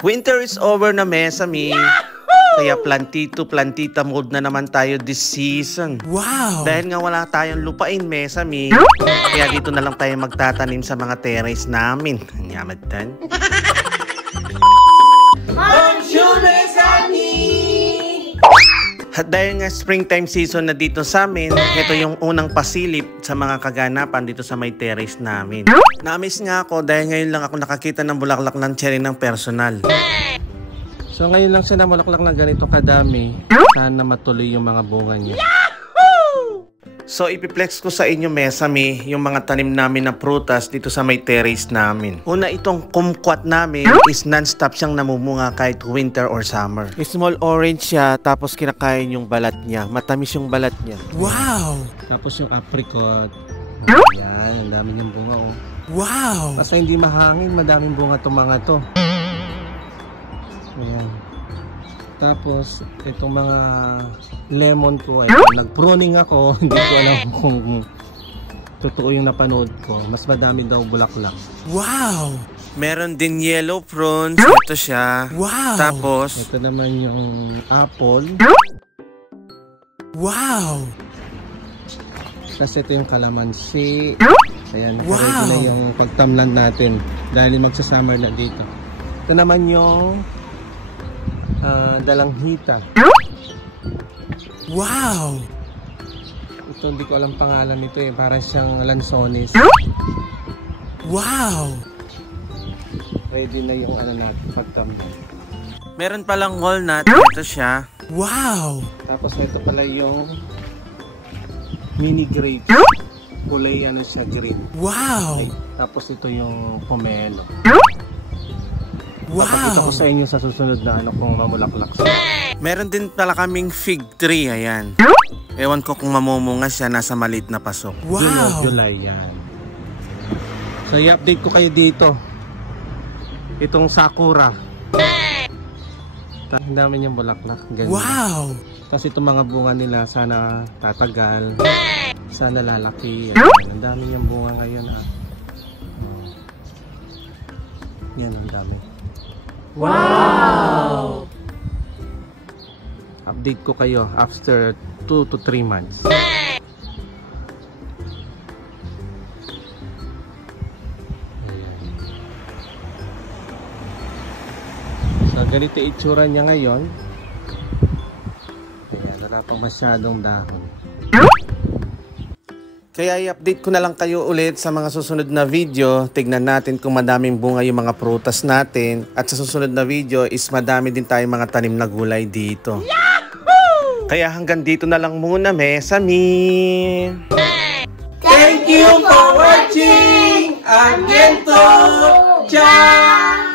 Winter is over na, Mesami. Kaya plantita mode na naman tayo this season. Wow! Dahil nga wala tayong lupain, Mesami. Kaya dito na lang tayo magtatanim sa mga terrace namin. Nyamad tan. At dahil nga springtime season na dito sa amin, ito yung unang pasilip sa mga kaganapan dito sa may terrace namin. Na-miss nga ako dahil ngayon lang ako nakakita ng bulaklak ng cherry ng personal. So ngayon lang siya na bulaklak na ganito kadami. Sana matuloy yung mga bunga niya. So ipiplex ko sa inyo, Mesami, yung mga tanim namin na prutas dito sa may terrace namin. Una, itong kumquat namin is non-stop siyang namumunga kahit winter or summer. Small orange siya, tapos kinakain yung balat niya. Matamis yung balat niya. Wow! Tapos yung apricot. Ayan, ang dami niyang bunga, oh. Wow! Basta hindi mahangin, madaming bunga itong mga to. Ayan. Tapos, itong mga lemon ko, nag-pruning ako, hindi ko alam kung totoo yung napanood ko. Mas madami daw bulaklak. Wow! Meron din yellow prunes, ito siya. Wow! Tapos, ito naman yung apple. Wow! Tapos ito yung kalamansi. Ayan, wow! Ready na yung pagtamlan natin dahil magsasummer na dito. Ito naman yung dalanghita. Wow! Ito hindi ko alam pangalan nito eh. Parang siyang lansones. Wow! Ready na yung ano natin pagtamlan. Meron palang walnut. Ito siya. Wow! Tapos ito pala yung mini grapes. Kulay ano siya, green. Wow! Okay. Tapos ito yung pomelo. Wow! Papakita ko sa inyo sa susunod na ano kung mamulaklak siya. Meron din pala kaming fig tree, ayan. Ewan ko kung mamumunga siya, nasa maliit na pasok. Wow! July yan. So i-update ko kayo dito. Itong sakura. Ang dami niyang bulaklak. Ganyan. Wow! Kasi itong mga bunga nila sana tatagal. Sana lalaki. Ayan. Ang dami niyang bunga ngayon. Yan, ang dami. Wow! Update ko kayo after 2 to 3 months. Ayan. So ganito itsura niya ngayon. Ayan, wala pang masyadong dahon. Kaya i-update ko na lang kayo ulit sa mga susunod na video. Tignan natin kung madaming bunga yung mga prutas natin. At sa susunod na video is madami din tayong mga tanim na gulay dito. Yahoo! Kaya hanggang dito na lang muna, Mesami. Thank you for watching! Again to! Ciao!